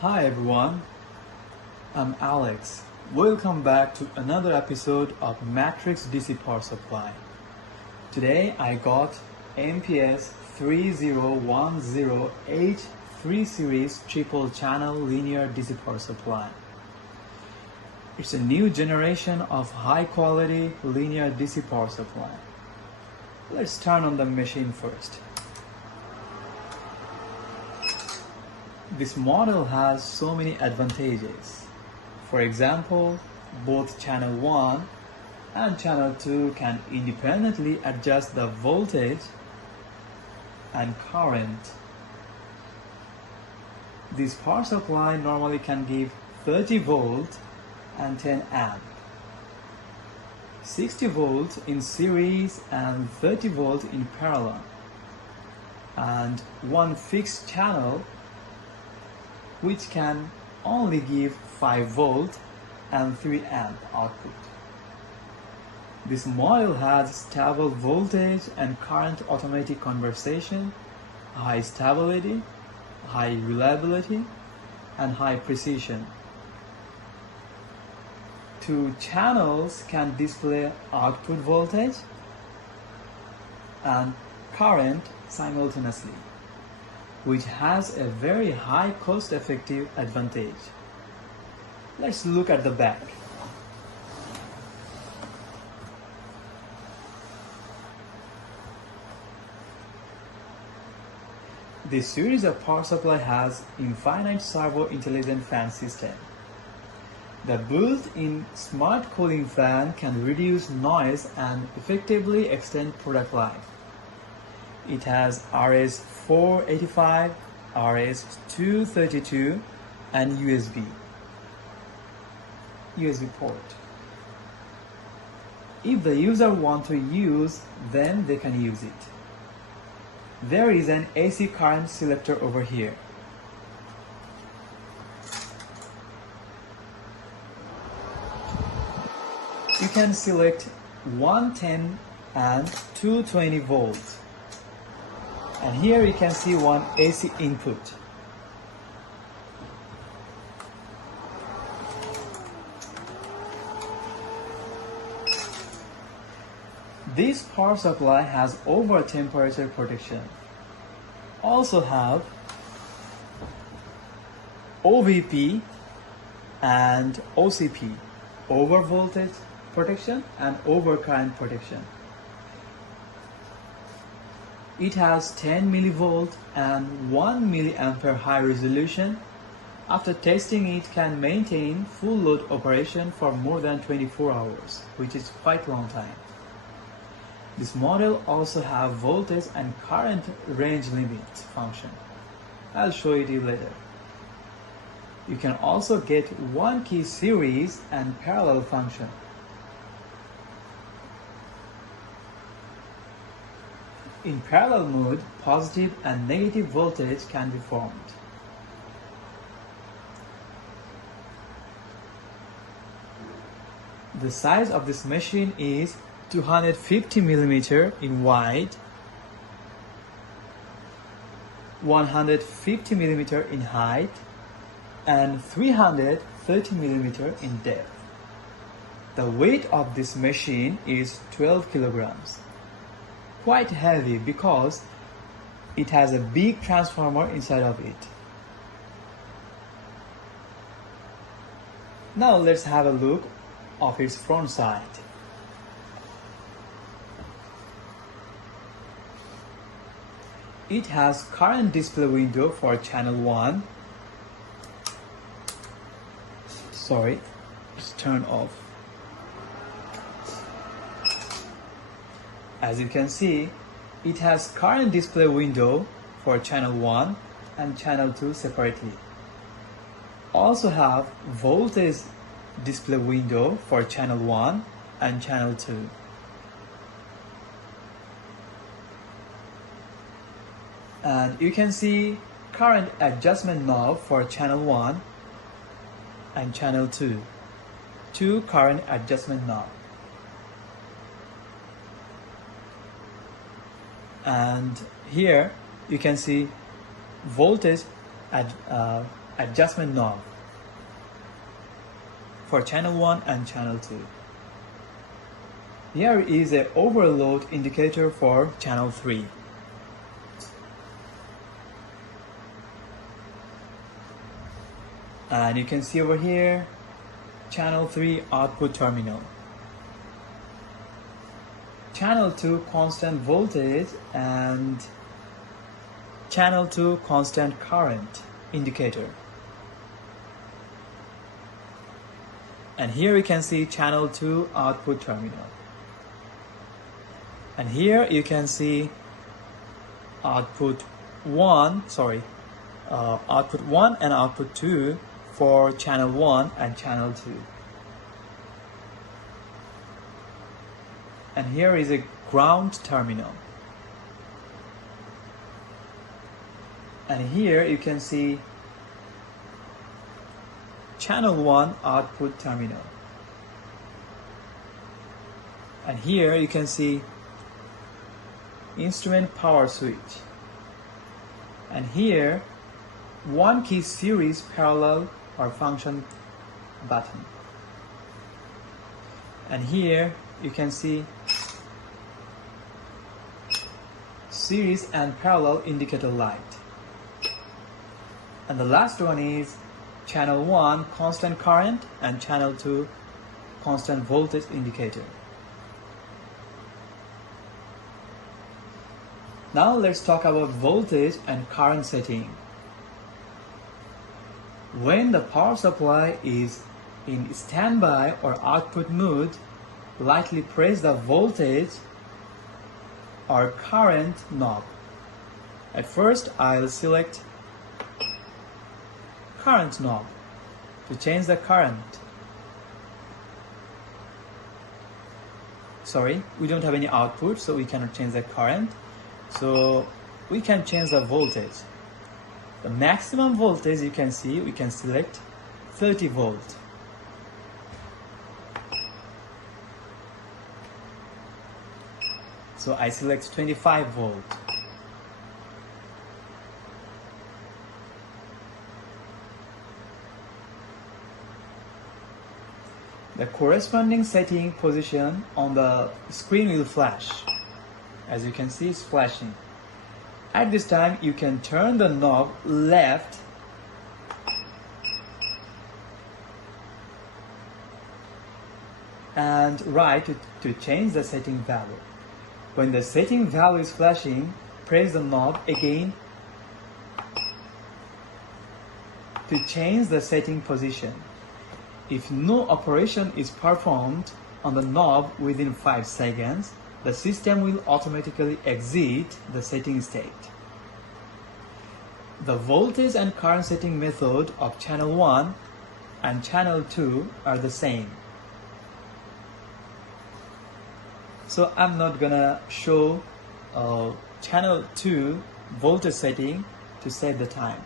Hi everyone, I'm Alex. Welcome back to another episode of Matrix DC Power Supply. Today I got Mps 3010H-3 series triple channel linear DC power supply. It's a new generation of high quality linear DC power supply. Let's turn on the machine first. This model has so many advantages. For example, both channel 1 and channel 2 can independently adjust the voltage and current. This power supply normally can give 30 volt and 10 amp, 60 volt in series and 30 volt in parallel, and one fixed channel which can only give 5 volt and 3 amp output. This model has stable voltage and current automatic conversion, high stability, high reliability, and high precision. 2 channels can display output voltage and current simultaneously, which has a very high cost-effective advantage. Let's look at the back. This series of power supply has infinite servo intelligent fan system. The built-in smart cooling fan can reduce noise and effectively extend product life. It has RS-485, RS-232 and USB port. If the user wants to use, then they can use it. There is an AC current selector over here. You can select 110 and 220 volts. And here you can see one AC input. This power supply has over temperature protection. Also have OVP and OCP, over voltage protection and over current protection. It has 10 millivolt and 1 milliampere high resolution. After testing, it can maintain full load operation for more than 24 hours, which is quite a long time. This model also has voltage and current range limit function. I'll show it you later. You can also get one key series and parallel function. In parallel mode, positive and negative voltage can be formed. The size of this machine is 250 mm in wide, 150 mm in height, and 330 mm in depth. The weight of this machine is 12 kilograms. Quite heavy because it has a big transformer inside of it. Now let's have a look of its front side. It has current display window for channel 1. Sorry, it's turned off. As you can see, it has current display window for channel 1 and channel 2 separately. Also have voltage display window for channel 1 and channel 2. And you can see current adjustment knob for channel 1 and channel 2. 2 current adjustment knob. And here you can see voltage adjustment knob for channel 1 and channel 2. Here is an overload indicator for channel 3. And you can see over here, channel 3 output terminal. Channel 2 constant voltage and channel 2 constant current indicator. And here you can see channel 2 output terminal. And here you can see output 1 and output 2 for channel 1 and channel 2. And here is a ground terminal. And here you can see channel 1 output terminal. And here you can see instrument power switch. And here 1 key series parallel or function button. And here you can see series and parallel indicator light. And the last one is channel 1 constant current and channel 2 constant voltage indicator. Now let's talk about voltage and current setting. When the power supply is in standby or output mode, lightly press the voltage or current knob. At first, I'll select current knob to change the current. Sorry, we don't have any output, so we cannot change the current. So we can change the voltage. The maximum voltage you can see, we can select 30 volt. So I select 25 volt. The corresponding setting position on the screen will flash. As you can see, it's flashing. At this time, you can turn the knob left and right to change the setting value. When the setting value is flashing, press the knob again to change the setting position. If no operation is performed on the knob within 5 seconds, the system will automatically exit the setting state. The voltage and current setting method of channel 1 and channel 2 are the same. So I'm not gonna show channel 2 voltage setting to save the time.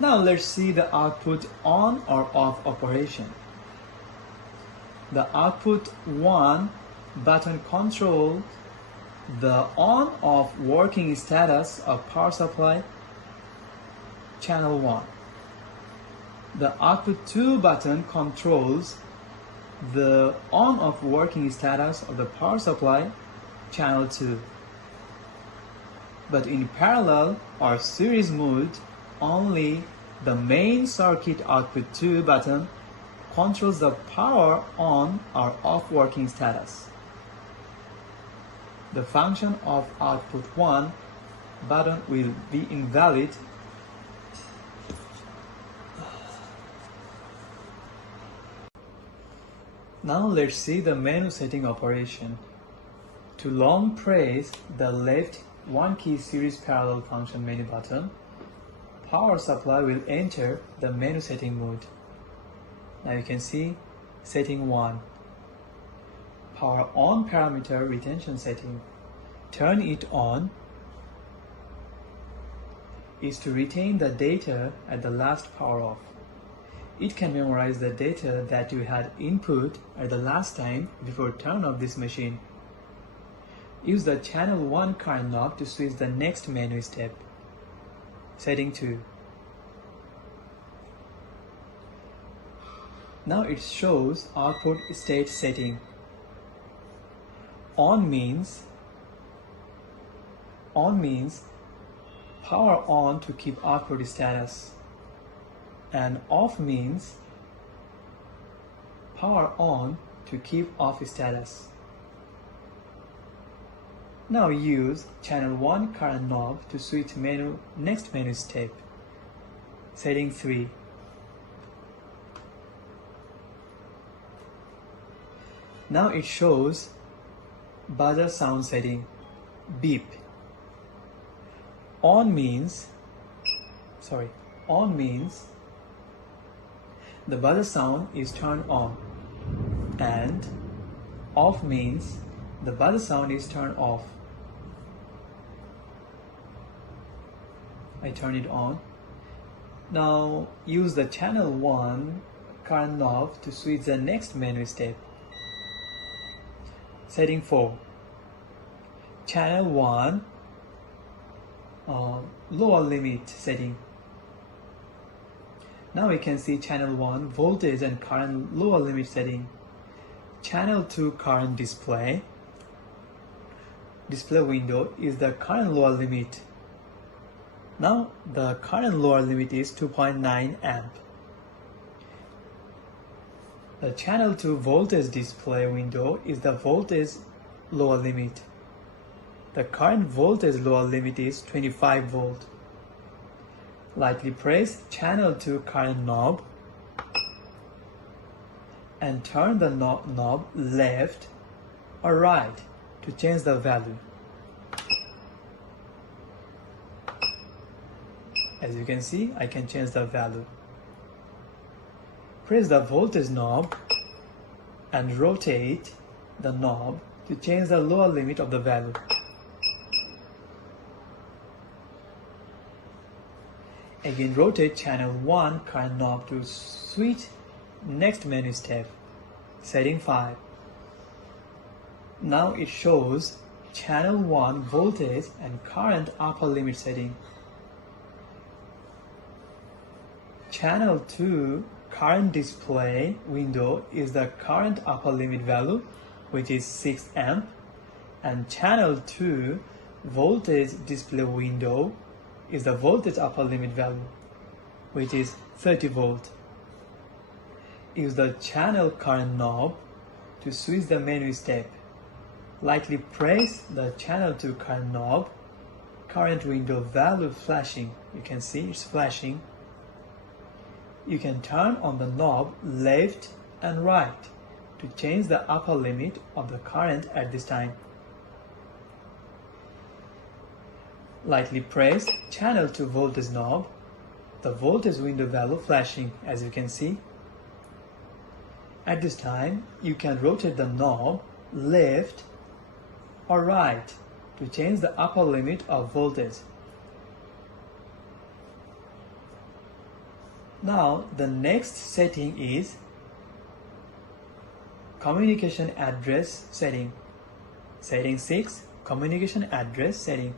Now let's see the output on or off operation. The output 1 button controls the on-off working status of power supply channel 1. The output 2 button controls the on-off working status of the power supply channel 2. But in parallel or series mode, only the main circuit output 2 button controls the power on or off working status. The function of output 1 button will be invalid Now let's see the menu setting operation. To long press the left 1 key series parallel function menu button, power supply will enter the menu setting mode. Now you can see setting 1. Power on parameter retention setting. Turn it on is to retain the data at the last power off. It can memorize the data that you had input at the last time before turn off this machine. Use the channel 1 current knob to switch the next menu step. Setting 2. Now it shows output state setting. On means power on to keep output status, and off means power on to keep off status. Now use channel 1 current knob to switch next menu step. Setting 3. Now it shows buzzer sound setting, beep. On means the buzzer sound is turned on, and off means the buzzer sound is turned off. I turn it on. Now use the channel 1 current knob to switch the next menu step. Setting 4. Channel 1 lower limit setting. Now we can see channel 1 voltage and current lower limit setting. Channel 2 current display window is the current lower limit. Now the current lower limit is 2.9 amp. The channel 2 voltage display window is the voltage lower limit. The current voltage lower limit is 25 volt. Lightly press channel 2 current knob and turn the knob left or right to change the value. As you can see, I can change the value. Press the voltage knob and rotate the knob to change the lower limit of the value. Again, rotate channel 1 current knob to switch next menu step. Setting 5. Now it shows channel 1 voltage and current upper limit setting. Channel 2 current display window is the current upper limit value, which is 6 amp, and channel 2 voltage display window is the voltage upper limit value, which is 30 volt. Use the channel current knob to switch the menu step. Lightly press the channel 2 current knob. Current window value flashing. You can see it's flashing. You can turn on the knob left and right to change the upper limit of the current at this time. Lightly press channel 2 voltage knob. The voltage window value flashing, as you can see. At this time, you can rotate the knob left or right to change the upper limit of voltage. Now, the next setting is communication address setting. Setting 6, communication address setting.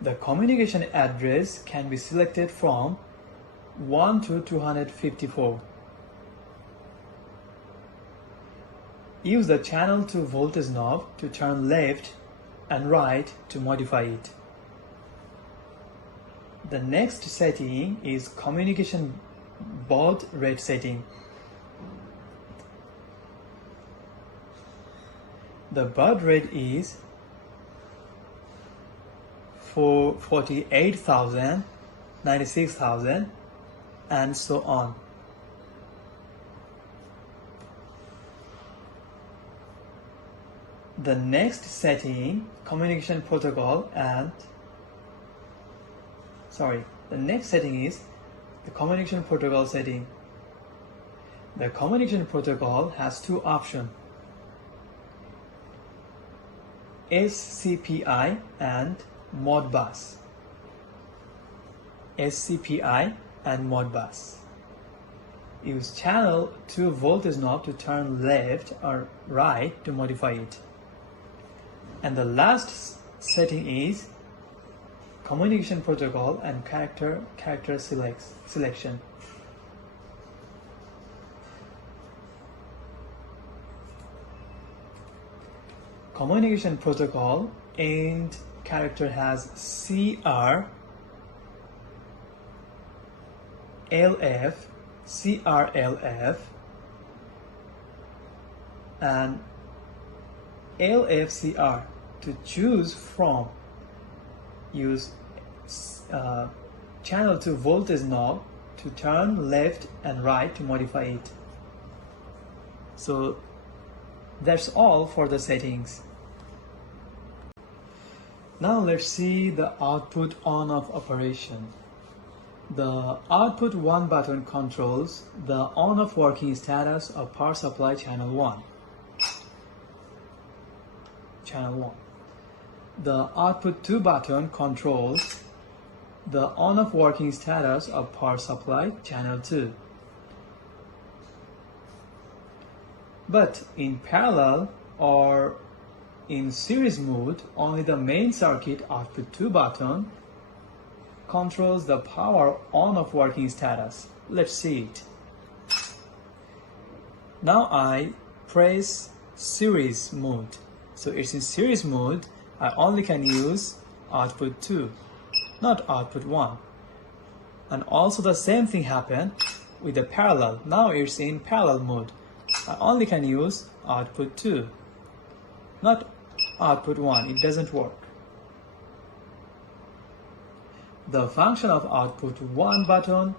The communication address can be selected from 1 to 254. Use the channel 2 voltage knob to turn left and right to modify it. The next setting is communication baud rate setting. The baud rate is for 48,000, 96,000, and so on. The next setting, communication protocol the next setting is the communication protocol setting. The communication protocol has two options: SCPI and Modbus. SCPI and Modbus. Use channel 2 voltage knob to turn left or right to modify it. And the last setting is communication protocol and character selection. Communication protocol and character has CR, LF, CRLF, and LFCR. To choose from, use channel 2 voltage knob to turn left and right to modify it. So that's all for the settings. Now let's see the output on-off operation. The output 1 button controls the on-off working status of power supply channel 1. The output 2 button controls the on-off working status of power supply channel 2. But in parallel or in series mode, only the main circuit output 2 button controls the power on-off working status. Let's see it. Now I press series mode. So it's in series mode. I only can use output 2, not output 1. And also the same thing happened with the parallel. Now it's in parallel mode. I only can use output 2, not output 1. It doesn't work. The function of output 1 button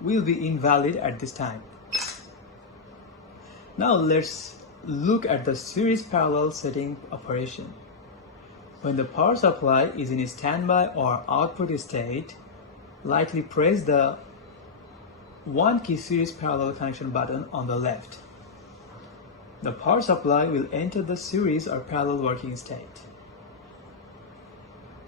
will be invalid at this time. Now let's look at the series parallel setting operation. When the power supply is in standby or output state, lightly press the 1 key series parallel connection button on the left. The power supply will enter the series or parallel working state.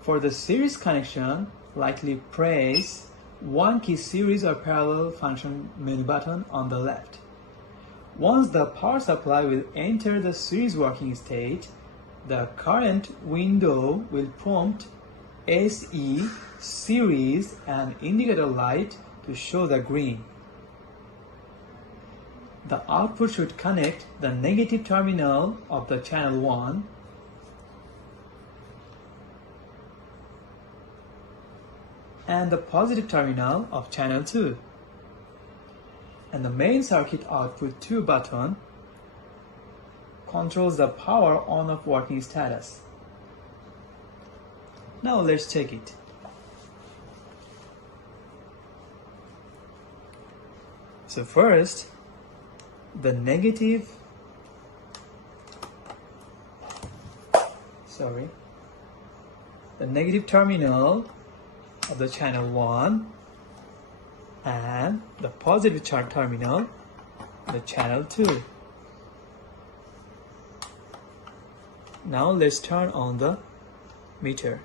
For the series connection, lightly press 1 key series or parallel function menu button on the left. Once the power supply will enter the series working state, the current window will prompt SE, series, and indicator light to show the green. The output should connect the negative terminal of the channel 1 and the positive terminal of channel 2. And the main circuit output 2 button controls the power on-off working status. Now let's check it. So first, the negative terminal of the channel 1 and the positive terminal the channel 2. Now let's turn on the meter.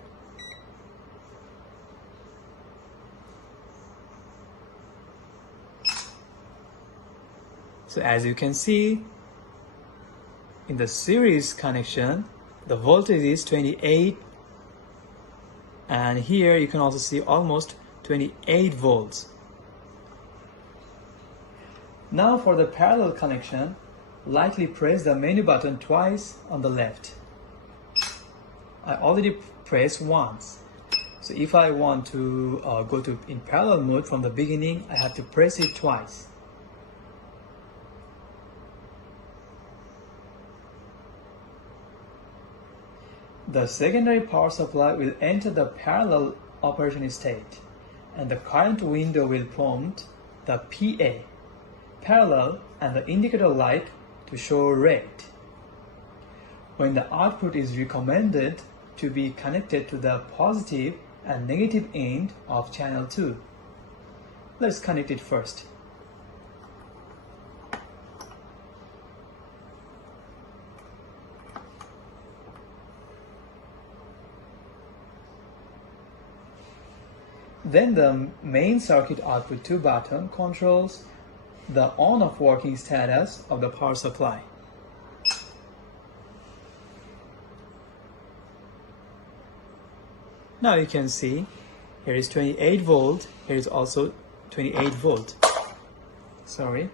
So as you can see, in the series connection, the voltage is 28, and here you can also see almost 28 volts. Now for the parallel connection, lightly press the menu button twice on the left. I already pressed once. So if I want to go to in parallel mode from the beginning, I have to press it twice. The secondary power supply will enter the parallel operation state, and the current window will prompt the PA, parallel, and the indicator light to show red. When the output is recommended to be connected to the positive and negative end of channel 2. Let's connect it first. Then the main circuit output 2 button controls the on-off working status of the power supply. Now you can see here is 28 volt, here is also 28 volt. Sorry.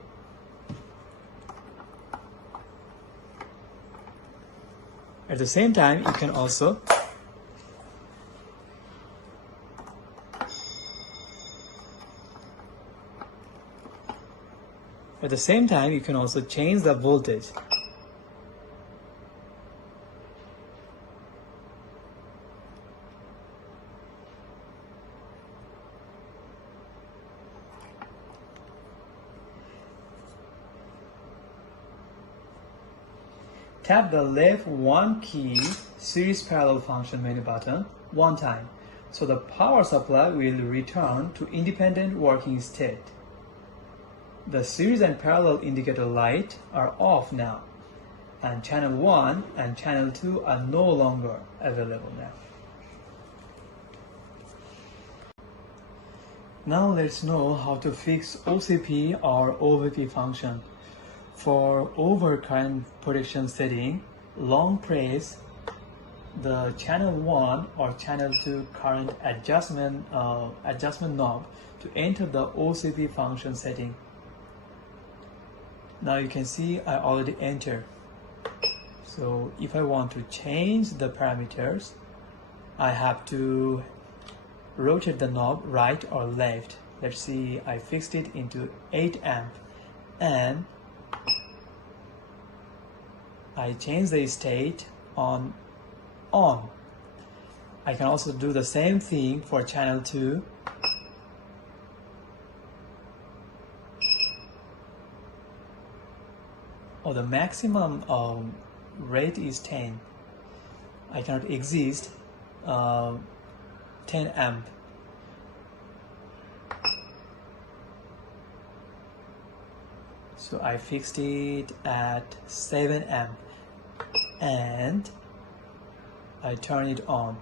At the same time, you can also change the voltage. Tap the left 1 key series parallel function menu button one time, so the power supply will return to independent working state. The series and parallel indicator light are off now, and channel 1 and channel 2 are no longer available now. Now let's know how to fix OCP or OVP function. For overcurrent protection setting, long press the channel 1 or channel 2 current adjustment knob to enter the OCP function setting. Now you can see I already entered. So if I want to change the parameters, I have to rotate the knob right or left. Let's see, I fixed it into 8 amp and I change the state on. I can also do the same thing for channel 2. The maximum rate is 10. I cannot exceed 10 amp. So I fixed it at 7 amp and I turn it on.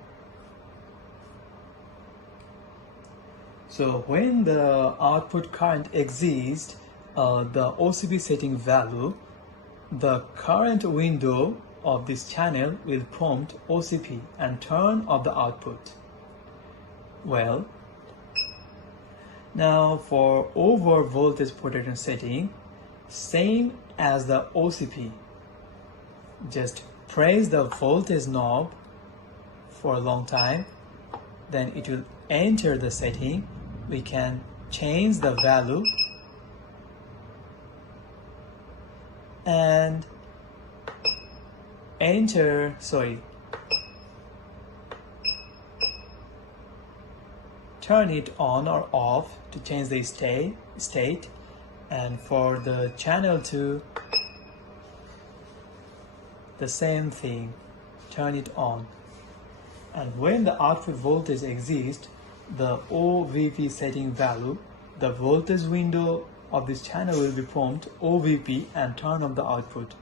So when the output current exceeds the OCP setting value, the current window of this channel will prompt OCP and turn off the output. Well, now for over voltage protection setting, same as the OCP. Just press the voltage knob for a long time, then it will enter the setting. We can change the value and turn it on or off to change the state. And for the channel 2, the same thing, turn it on. And when the output voltage exists, the OVP setting value, the voltage window of this channel will be prompt OVP and turn off the output.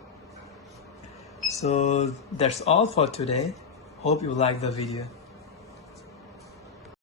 So that's all for today. Hope you like the video.